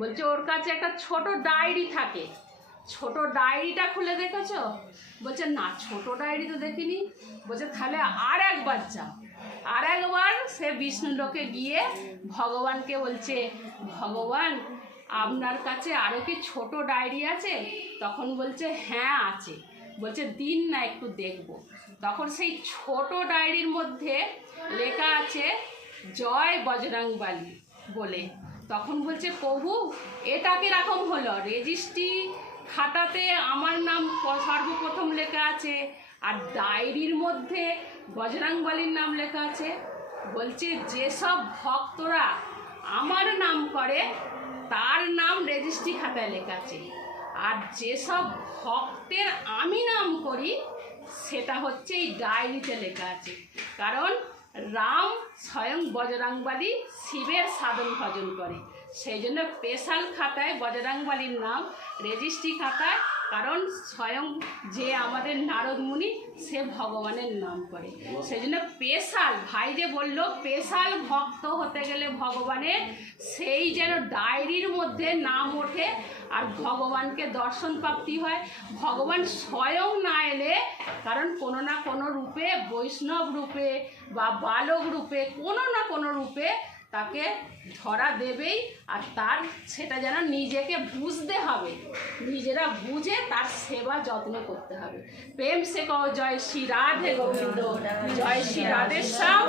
বলছে ওর কাছে একটা ছোট ডায়েরি থাকে, ছোট ডায়েরিটা খুলে দেখেছো? বলছে না, ছোট ডায়েরি তো দেখিনি। বলছে তাহলে আর একবার যাও। আর একবার সে বিষ্ণু লোকে গিয়ে ভগবানকে বলছে, ভগবান আপনার কাছে আরও কি ছোট ডায়েরি আছে? তখন বলছে হ্যাঁ আছে। বলছে দিন না, একটু দেখব। তখন সেই ছোট ডায়েরির মধ্যে লেখা আছে জয় বজরংবলী বলে। তখন বলছে প্রভু এটা কীরকম হলো? রেজিস্ট্রি খাতাতে আমার নাম সর্বপ্রথম লেখা আছে আর ডায়েরির মধ্যে বজরংবলীর নাম লেখা আছে। বলছে যেসব ভক্তরা আমার নাম করে তার নাম রেজিস্ট্রি খাতায় লেখা আছে, আর যেসব ভক্তের আমি নাম করি সেটা হচ্ছে এই ডায়েরিতে লেখা আছে। কারণ রাম স্বয়ং বজরংবলী শিবের সাধন ভজন করে, সেই জন্য স্পেশাল খাতায় বজরংবলীর নাম রেজিস্ট্রি খাতায়। কারণ স্বয়ং যে আমাদের নারদ মুনি সে ভগবানের নাম করে, সেই জন্য স্পেশাল। ভাই যে বললো স্পেশাল ভক্ত হতে গেলে ভগবানের, সেই যেন ডায়েরির মধ্যে নাম ওঠে আর ভগবানকে দর্শন প্রাপ্তি হয়। ভগবান স্বয়ং না এলে, কারণ কোনো না কোনো রূপে, বৈষ্ণব রূপে বা বালক রূপে, কোনো না কোনো রূপে তাকে ধরা দেবেই। আর তার সেটা যেন নিজেকে বুঝতে হবে, নিজেরা বুঝে তার সেবা যত্ন করতে হবে। প্রেম সে কও জয় শ্রী রাধে গোবিন্দ, জয় শ্রী রাধে শ্যাম।